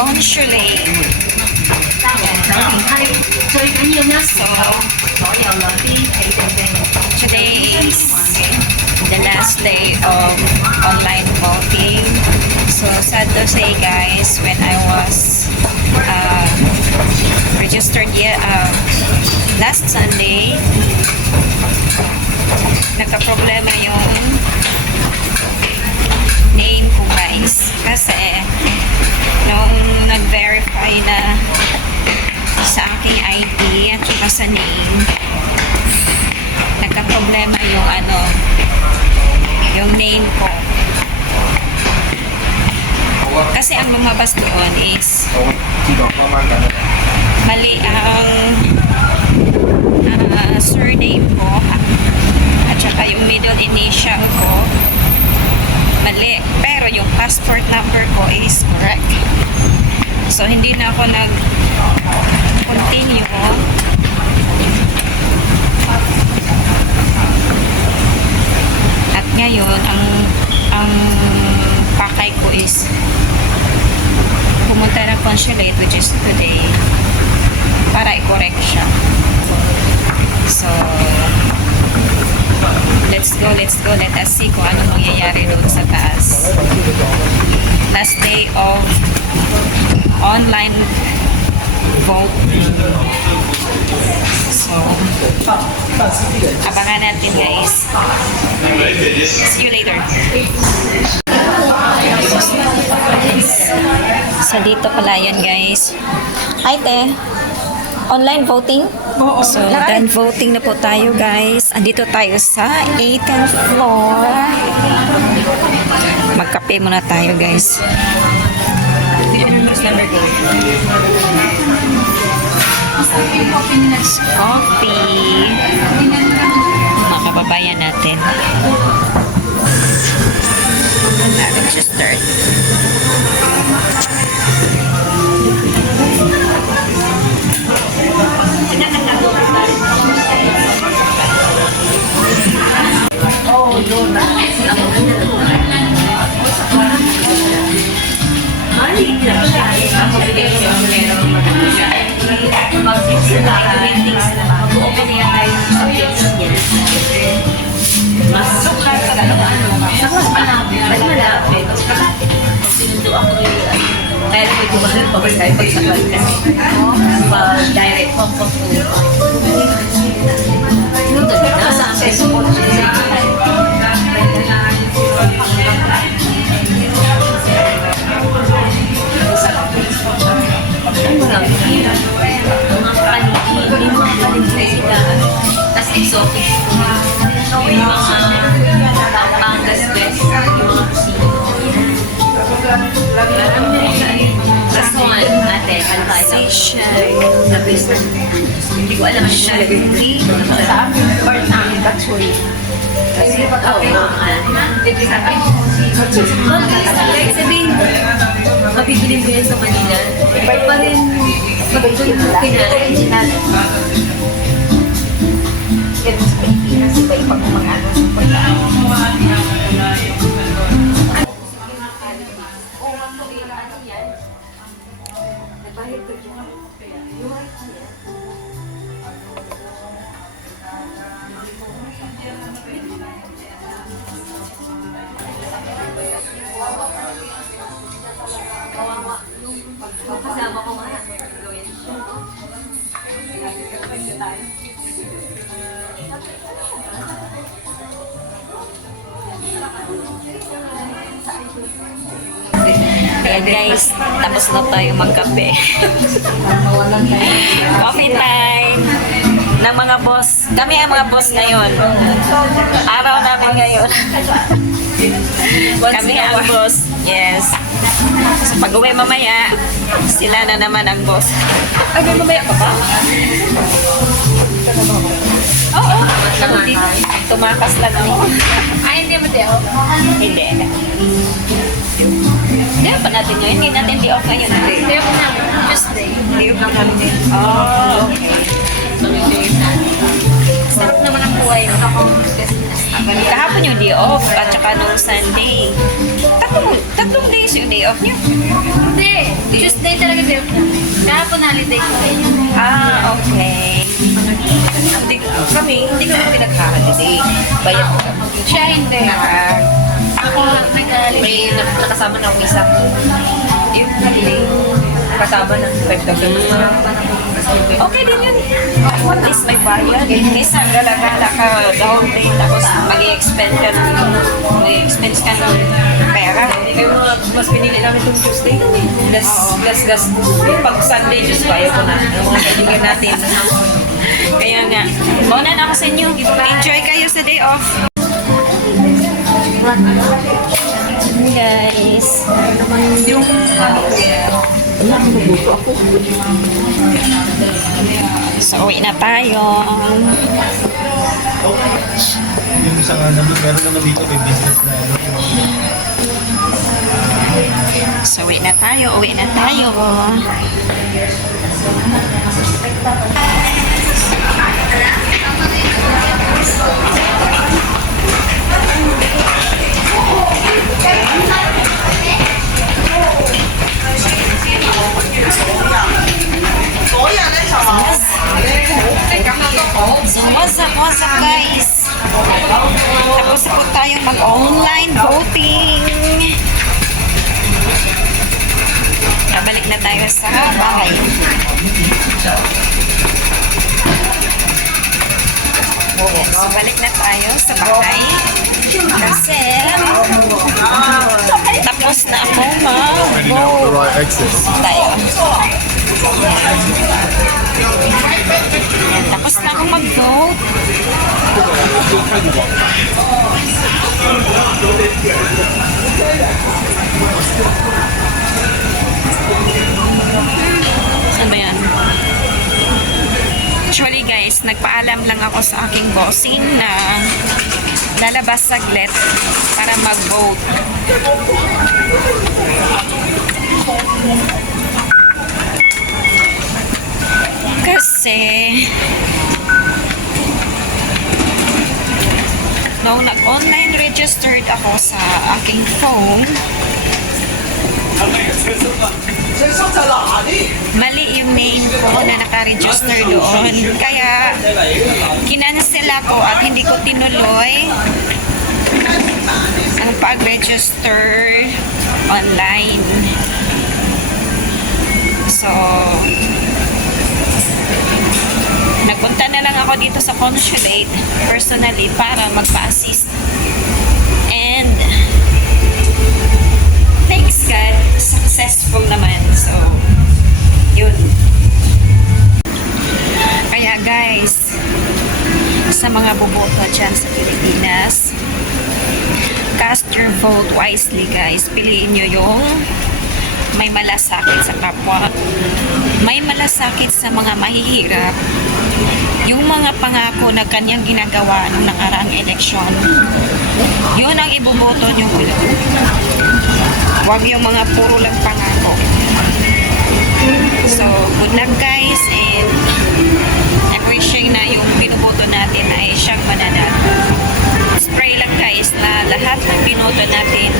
consulate. So, today is the last day of online voting. So, sad to say guys, when I was registered last Sunday, nagka-problema yung name ko guys. Kasi, nung nag-verify na sa aking ID at saka sa name, nagka-problema yung yung name ko. Kasi ang lumabas doon is mali ang surname ko at saka yung middle initial ko mali, pero yung passport number ko is correct. So hindi na ako nag-continue. At ngayon ang pakay ko is pumunta ng consulate, which is today, para i-correct siya. So let's go, let us see kung ano mangyayari doon sa taas. Last day of online vote. So abangan natin guys. See you later. So dito pala yan guys. Hi te. Online voting? So done voting na po tayo guys. Andito tayo sa 18th floor. Magkape muna tayo guys. Coffee. Mga kababayan natin. Let's start. Direct home po. Tapos exotic yung mga Pangas West, yung mga kusino. Last one, ate, ano tayo? The best. Hindi ko alam ang nalagay. Sa amin, part namin, actually. Kahit sabihin, mabibilin ko yan sa Manila, iba pa rin kinain natin. Yan sa Pilipinas, iba-ibang mga ano sa pagkain. Nagbayad ko dyan. Kasama ko mga gawin. Ayan guys, tapos na tayo magkape. Coffee time ng mga boss. Kami ang mga boss ngayon. Araw namin ngayon. Kami ang boss. Yes. So, pag-uwi mamaya, sila na naman ang boss. Ay, mamaya pa ba? Oo. Tumakas lang ako. Ay, hindi mo di-off? Hindi. Di-off pa natin yun. Hindi natin di-off ngayon. Di-off namin. Tuesday. Di-off namin. Oh, okay. Sarap naman ang buhay. Kahapon yung di-off at saka nung Sunday. Tatlong days yung day off niyo? Hindi. Tuesday talaga day off niya. Kahapon holiday ko. Ah, okay. Hindi kami pinag-holiday. Bayad ko kami. Siya hindi. Ako nag-holiday. May nakasama na akong isa. Yung holiday. Kasama ng 5,000. Okay din yun. At least may bayad. Minsan gala-gala ka the whole day tapos mag-i-expend ka ng pera. Kaya mas pinili namin itong Tuesday. Less gas. Pag Sunday, Diyos ko, ayaw ko na. Ang mga kaibigan natin. Kaya nga, muna na ako sa inyo. Enjoy kayo sa day off. Guys. Yung So, uwi na tayo. Yung isang namin, meron naman dito may business na So, uwi na tayo. Uwi na tayo. So, what's up guys? Tapos na po tayong mag-online voting. Nabalik na tayo sa bahay. So, balik na tayo sa bahay. Kasi, tapos na ako mag-vote. Tayo. Tapos na ako mag-vote. Saan ba yan? Actually guys, nagpaalam lang ako sa aking bossing na lalabas saglit para mag-vote. Kasi nung nag-online registered ako sa aking phone, mali yung name ko na naka-register doon. Kaya, kinancel ako at hindi ko tinuloy ang pag-register online. So, nagpunta na lang ako dito sa consulate personally para magpa-assist. And, thanks God, successful naman. So, yun. Kaya guys, sa mga boboto dyan sa Pilipinas, cast your vote wisely guys. Piliin nyo yung may malasakit sa kapwa, may malasakit sa mga mahihirap, yung mga pangako na kanyang ginagawa nung nakaraang eleksyon, yun ang iboboto nyo ulo. Huwag yung mga puro lang pangako. So, good luck guys, and I'm wishing na yung binoboto natin ay siyang mananalo. Pray lang guys na lahat ng binoto natin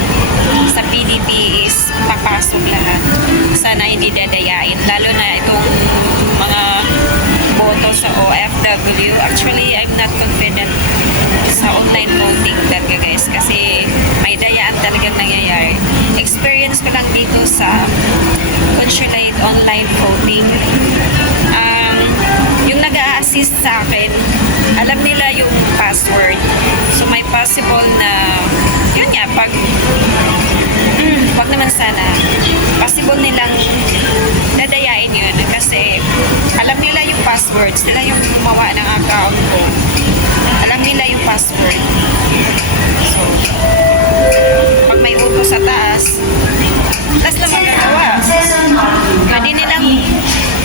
sa PDP is papasok lahat. Sana hindi dadayain. Lalo na itong mga boto sa OFW. Actually, I'm not confident sa online voting talaga guys. Kasi may dayaan talagang nangyayari. Experience ko lang dito sa consulate online voting. Yung nag-a-assist sa akin, alam nila yung password. So, may possible na, yun nga, wag naman sana, possible nilang dadayain yun. Kasi, alam nila yung password. Sila yung gumawa ng account ko. Alam nila yung password. So, pag may utos sa taas, tas lang magagawa. Pwede nilang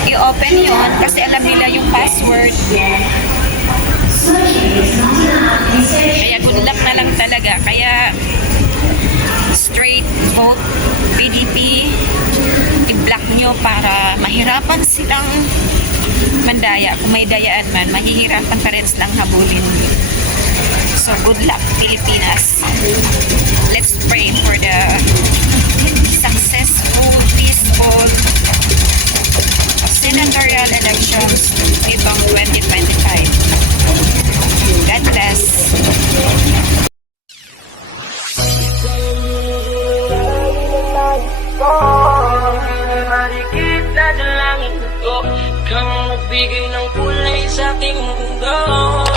i-open yun kasi alam nila yung password. Kaya good luck na lang talaga. Kaya straight vote PDP, i-block nyo para mahirapan silang mandaya. Kung may dayaan man, mahihirapan pa rin silang habulin. So Good luck, Pilipinas. Let's pray for the successful, peaceful senatorial elections nitong 2025. God bless. Marikit na dalangin ko, kang nagbigay ng kulay sa aking mundo.